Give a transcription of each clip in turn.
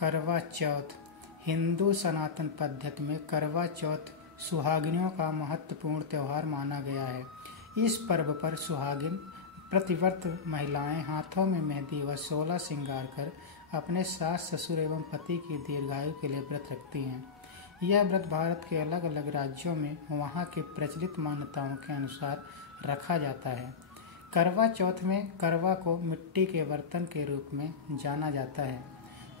करवा चौथ। हिंदू सनातन पद्धति में करवा चौथ सुहागिनों का महत्वपूर्ण त्यौहार माना गया है। इस पर्व पर सुहागिन प्रतिव्रत महिलाएं हाथों में मेहंदी व 16 श्रृंगार कर अपने सास ससुर एवं पति की दीर्घायु के लिए व्रत रखती हैं। यह व्रत भारत के अलग अलग राज्यों में वहां के प्रचलित मान्यताओं के अनुसार रखा जाता है। करवा चौथ में करवा को मिट्टी के बर्तन के रूप में जाना जाता है,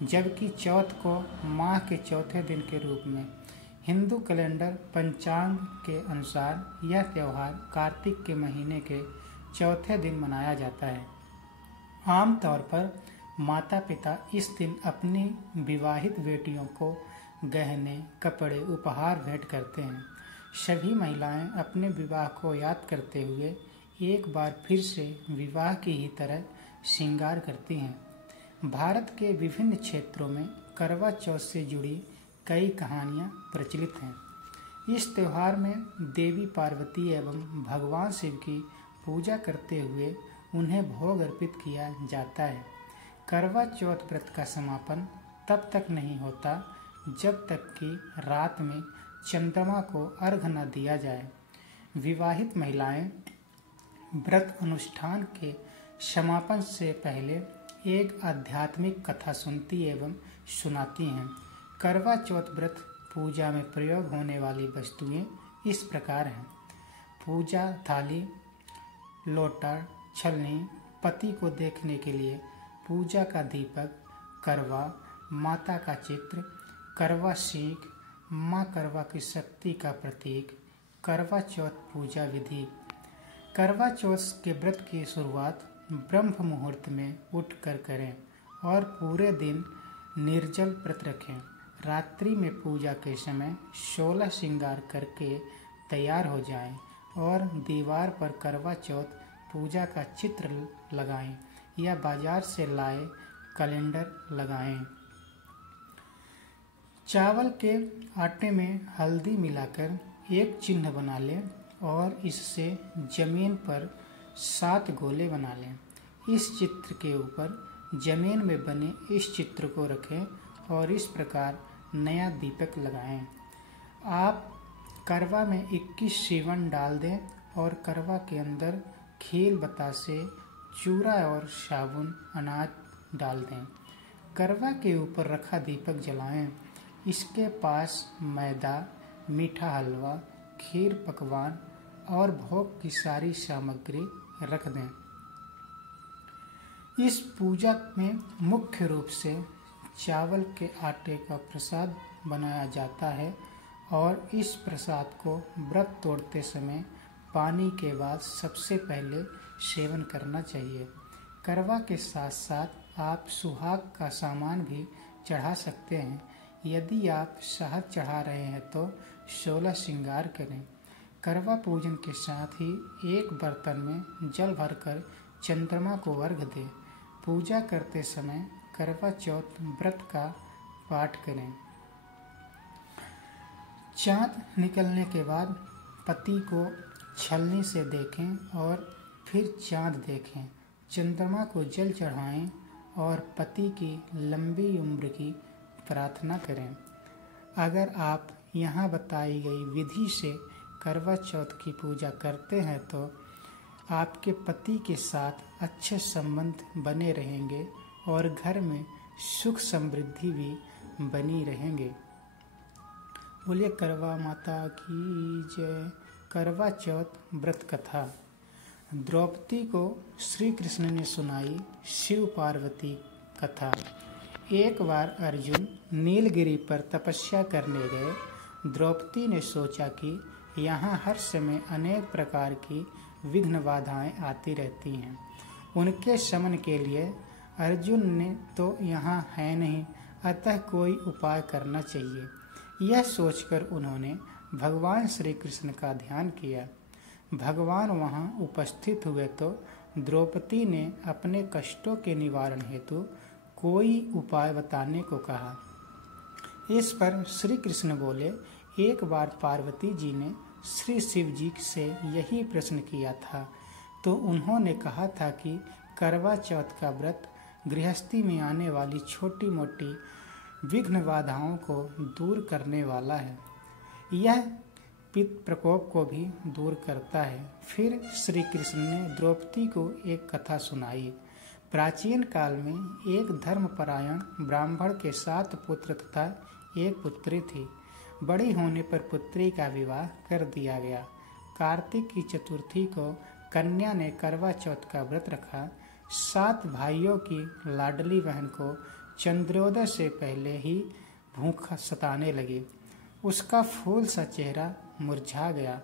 जबकि चौथ को माह के चौथे दिन के रूप में। हिंदू कैलेंडर पंचांग के अनुसार यह त्यौहार कार्तिक के महीने के चौथे दिन मनाया जाता है। आमतौर पर माता पिता इस दिन अपनी विवाहित बेटियों को गहने, कपड़े, उपहार भेंट करते हैं। सभी महिलाएं अपने विवाह को याद करते हुए एक बार फिर से विवाह की ही तरह श्रृंगार करती हैं। भारत के विभिन्न क्षेत्रों में करवा चौथ से जुड़ी कई कहानियां प्रचलित हैं। इस त्यौहार में देवी पार्वती एवं भगवान शिव की पूजा करते हुए उन्हें भोग अर्पित किया जाता है। करवा चौथ व्रत का समापन तब तक नहीं होता जब तक कि रात में चंद्रमा को अर्घ न दिया जाए। विवाहित महिलाएं व्रत अनुष्ठान के समापन से पहले एक आध्यात्मिक कथा सुनती एवं सुनाती हैं। करवा चौथ व्रत पूजा में प्रयोग होने वाली वस्तुएं इस प्रकार हैं: पूजा थाली, लोटा, छलनी, पति को देखने के लिए पूजा का दीपक, करवा, माता का चित्र, करवा सीख, माँ करवा की शक्ति का प्रतीक। करवा चौथ पूजा विधि। करवा चौथ के व्रत की शुरुआत ब्रह्म मुहूर्त में उठकर करें और पूरे दिन निर्जल व्रत रखें। रात्रि में पूजा के समय 16 श्रृंगार करके तैयार हो जाएं और दीवार पर करवा चौथ पूजा का चित्र लगाएं या बाजार से लाए कैलेंडर लगाएं। चावल के आटे में हल्दी मिलाकर एक चिन्ह बना लें और इससे जमीन पर 7 गोले बना लें। इस चित्र के ऊपर जमीन में बने इस चित्र को रखें और इस प्रकार नया दीपक लगाएं। आप करवा में 21 सीवन डाल दें और करवा के अंदर खील, बतासे, चूरा और साबुन अनाज डाल दें। करवा के ऊपर रखा दीपक जलाएं। इसके पास मैदा, मीठा हलवा, खीर, पकवान और भोग की सारी सामग्री रख दें। इस पूजा में मुख्य रूप से चावल के आटे का प्रसाद बनाया जाता है और इस प्रसाद को व्रत तोड़ते समय पानी के बाद सबसे पहले सेवन करना चाहिए। करवा के साथ साथ आप सुहाग का सामान भी चढ़ा सकते हैं। यदि आप शहद चढ़ा रहे हैं तो 16 श्रृंगार करें। करवा पूजन के साथ ही एक बर्तन में जल भरकर चंद्रमा को अर्घ दें। पूजा करते समय करवा चौथ व्रत का पाठ करें। चाँद निकलने के बाद पति को छलनी से देखें और फिर चाँद देखें। चंद्रमा को जल चढ़ाएं और पति की लंबी उम्र की प्रार्थना करें। अगर आप यहाँ बताई गई विधि से करवा चौथ की पूजा करते हैं तो आपके पति के साथ अच्छे संबंध बने रहेंगे और घर में सुख समृद्धि भी बनी रहेंगे। बोलिए करवा माता की जय। करवा चौथ व्रत कथा। द्रौपदी को श्री कृष्ण ने सुनाई शिव पार्वती कथा। एक बार अर्जुन नीलगिरी पर तपस्या करने गए। द्रौपदी ने सोचा कि यहाँ हर समय अनेक प्रकार की विघ्न बाधाएं आती रहती हैं। उनके शमन के लिए अर्जुन ने तो यहाँ है नहीं, अतः कोई उपाय करना चाहिए। यह सोचकर उन्होंने भगवान श्री कृष्ण का ध्यान किया। भगवान वहाँ उपस्थित हुए तो द्रौपदी ने अपने कष्टों के निवारण हेतु कोई उपाय बताने को कहा। इस पर श्री कृष्ण बोले, एक बार पार्वती जी ने श्री शिव जी से यही प्रश्न किया था तो उन्होंने कहा था कि करवा चौथ का व्रत गृहस्थी में आने वाली छोटी मोटी विघ्न बाधाओं को दूर करने वाला है। यह पित्त प्रकोप को भी दूर करता है। फिर श्री कृष्ण ने द्रौपदी को एक कथा सुनाई। प्राचीन काल में एक धर्मपरायण ब्राह्मण के 7 पुत्र तथा एक पुत्री थी। बड़ी होने पर पुत्री का विवाह कर दिया गया। कार्तिक की चतुर्थी को कन्या ने करवा चौथ का व्रत रखा। 7 भाइयों की लाडली बहन को चंद्रोदय से पहले ही भूख सताने लगी। उसका फूल सा चेहरा मुरझा गया।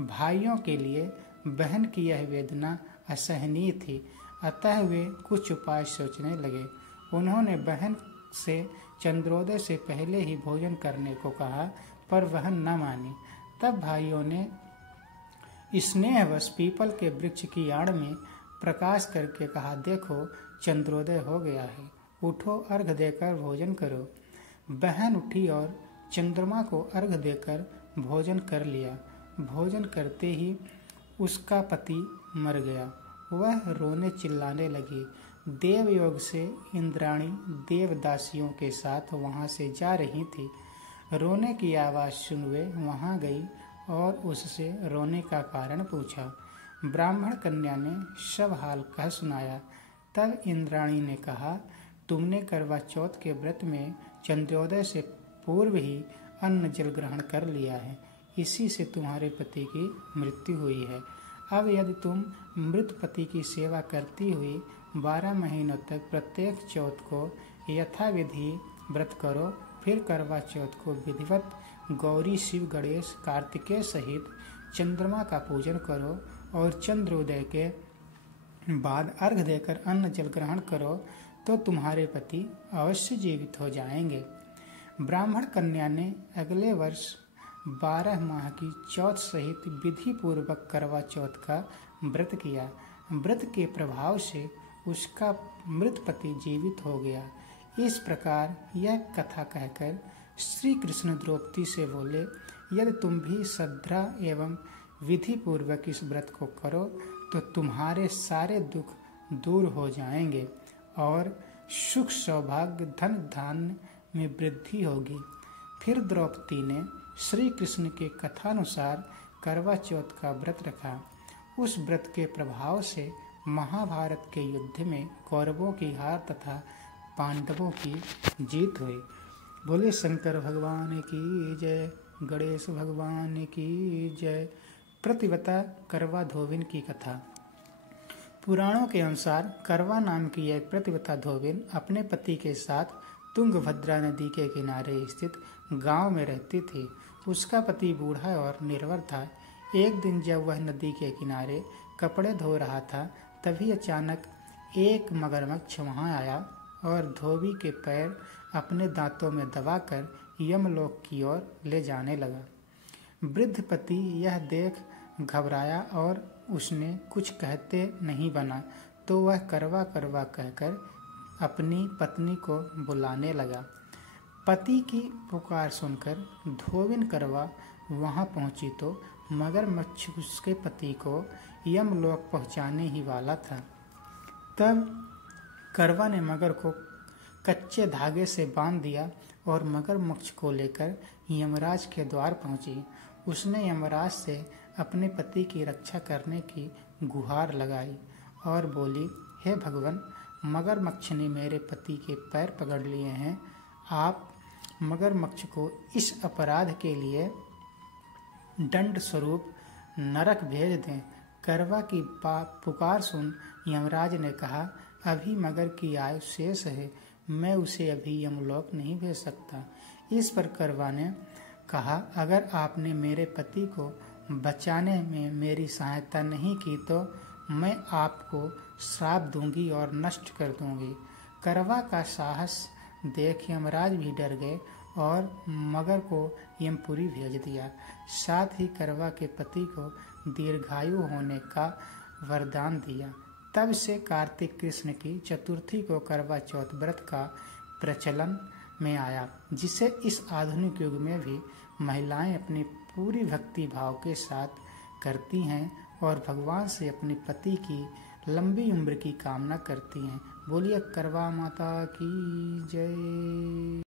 भाइयों के लिए बहन की यह वेदना असहनीय थी, अतः वे कुछ उपाय सोचने लगे। उन्होंने बहन से चंद्रोदय से पहले ही भोजन करने को कहा, पर वह न मानी। तब भाइयों ने स्नेहवश पीपल के वृक्ष की आड़ में प्रकाश करके कहा, देखो चंद्रोदय हो गया है, उठो अर्घ देकर भोजन करो। बहन उठी और चंद्रमा को अर्घ देकर भोजन कर लिया। भोजन करते ही उसका पति मर गया। वह रोने चिल्लाने लगी। देवयोग से इंद्राणी देवदासियों के साथ वहां से जा रही थी। रोने की आवाज़ सुन वे वहां गई और उससे रोने का कारण पूछा। ब्राह्मण कन्या ने सब हाल कह सुनाया। तब इंद्राणी ने कहा, तुमने करवा चौथ के व्रत में चंद्रोदय से पूर्व ही अन्न जल ग्रहण कर लिया है, इसी से तुम्हारे पति की मृत्यु हुई है। अब यदि तुम मृत पति की सेवा करती हुई 12 महीनों तक प्रत्येक चौथ को यथाविधि व्रत करो, फिर करवा चौथ को विधिवत गौरी, शिव, गणेश, कार्तिकेय सहित चंद्रमा का पूजन करो और चंद्रोदय के बाद अर्घ देकर अन्न जल ग्रहण करो, तो तुम्हारे पति अवश्य जीवित हो जाएंगे। ब्राह्मण कन्या ने अगले वर्ष 12 माह की चौथ सहित विधि पूर्वक करवा चौथ का व्रत किया। व्रत के प्रभाव से उसका मृत पति जीवित हो गया। इस प्रकार यह कथा कहकर श्री कृष्ण द्रौपदी से बोले, यदि तुम भी श्रद्धा एवं विधि पूर्वक इस व्रत को करो तो तुम्हारे सारे दुख दूर हो जाएंगे और सुख, सौभाग्य, धन धान्य में वृद्धि होगी। फिर द्रौपदी ने श्री कृष्ण के कथानुसार करवा चौथ का व्रत रखा। उस व्रत के प्रभाव से महाभारत के युद्ध में कौरवों की हार तथा पांडवों की जीत हुई। बोले शंकर भगवान की जय, गणेश भगवान की जय। प्रतिव्रता करवा धोबिन की कथा। पुराणों के अनुसार करवा नाम की एक प्रतिव्रता धोबिन अपने पति के साथ तुंगभद्रा नदी के किनारे स्थित गांव में रहती थी। उसका पति बूढ़ा और निर्बल था। एक दिन जब वह नदी के किनारे कपड़े धो रहा था, तभी अचानक एक मगरमच्छ वहां आया और धोबी के पैर अपने दांतों में दबाकर यमलोक की ओर ले जाने लगा। वृद्ध पति यह देख घबराया और उसने कुछ कहते नहीं बना, तो वह करवा करवा कहकर अपनी पत्नी को बुलाने लगा। पति की पुकार सुनकर धोबिन करवा वहां पहुंची तो मगरमच्छ उसके पति को यमलोक पहुंचाने ही वाला था। तब करवा ने मगर को कच्चे धागे से बांध दिया और मगरमच्छ को लेकर यमराज के द्वार पहुंची। उसने यमराज से अपने पति की रक्षा करने की गुहार लगाई और बोली, हे भगवान, मगरमच्छ ने मेरे पति के पैर पकड़ लिए हैं। आप मगरमच्छ को इस अपराध के लिए दंड स्वरूप नरक भेज दें। करवा की पुकार सुन यमराज ने कहा, अभी मगर की आयु शेष है, मैं उसे अभी यमलोक नहीं भेज सकता। इस पर करवा ने कहा, अगर आपने मेरे पति को बचाने में मेरी सहायता नहीं की तो मैं आपको श्राप दूंगी और नष्ट कर दूंगी। करवा का साहस देख यमराज भी डर गए और मगर को यमपुरी भेज दिया। साथ ही करवा के पति को दीर्घायु होने का वरदान दिया। तब से कार्तिक कृष्ण की चतुर्थी को करवा चौथ व्रत का प्रचलन में आया, जिसे इस आधुनिक युग में भी महिलाएं अपनी पूरी भक्ति भाव के साथ करती हैं और भगवान से अपने पति की लंबी उम्र की कामना करती हैं। बोलिए करवा माता की जय।